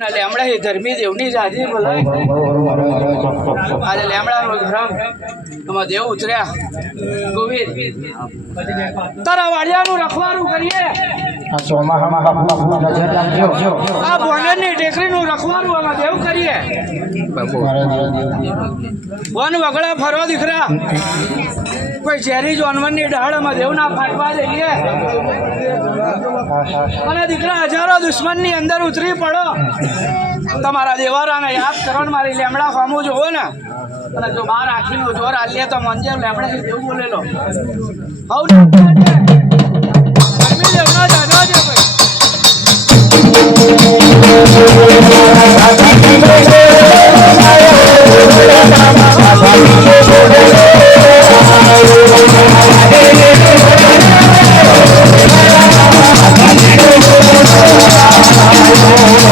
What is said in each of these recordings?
Lambda એ ધર્મી દેવની જાજી બોલાય આજે ધર્મ. એમાં દેવ ઉતર્યા. ગોવિંદ. તારા વાડિયાનું રખવાનું કરીએ. આ બોનેરની ટેકરીનું રખવાનું આમાં દેવ કરીએ. વન વગડા ફરો દીકરા. કોઈ ઝેરી જાનવરની ડાળમાં દેવ ના ફાટવા દઈએ અને દીકરા, હજારો દુશ્મનની અંદર ઉતરી પડો. તમારા દેવારાને યાદ કરો ને મારી લેમડા ફામું જોવો ને. અને જો બહાર આખીનું જોર આલીએ તો મંજે લેમડા જેવું બોલેલો. હવ દેવના દાદા છે ભાઈ.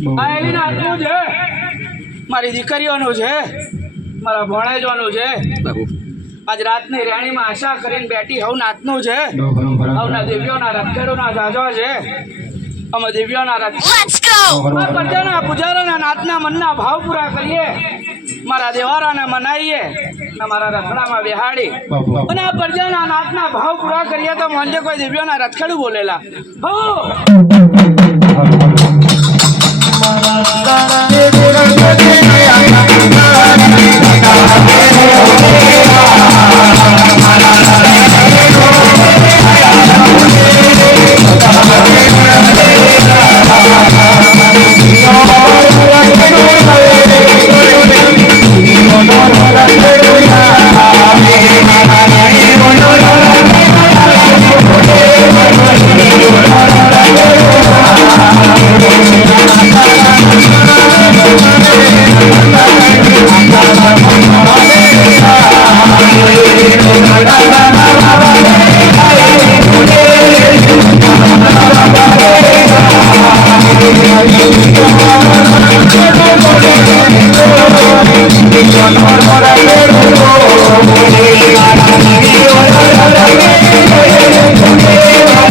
આ એની નાતનું છે. મારી દીકરીઓનું છે. મારા ભણેજોનું છે. આજ રાતની રેણીમાં આશા કરીને બેઠી હવ નાતનું છે. હવના દિવ્યોના રખેડોના જાજો છે. અમે દિવ્યોના રખ પ્રજાના પૂજારાના નાતના મનના ભાવ પૂરા કરીએ. મારા દેવારાને મનાઈએ. ને મારા રખડામાં બેહાડી. અને આ પ્રજાના નાતના ભાવ પૂરા કરીએ તો મંજે કોઈ દિવ્યોના રખેડું બોલેલા. હો Bye. Thank you.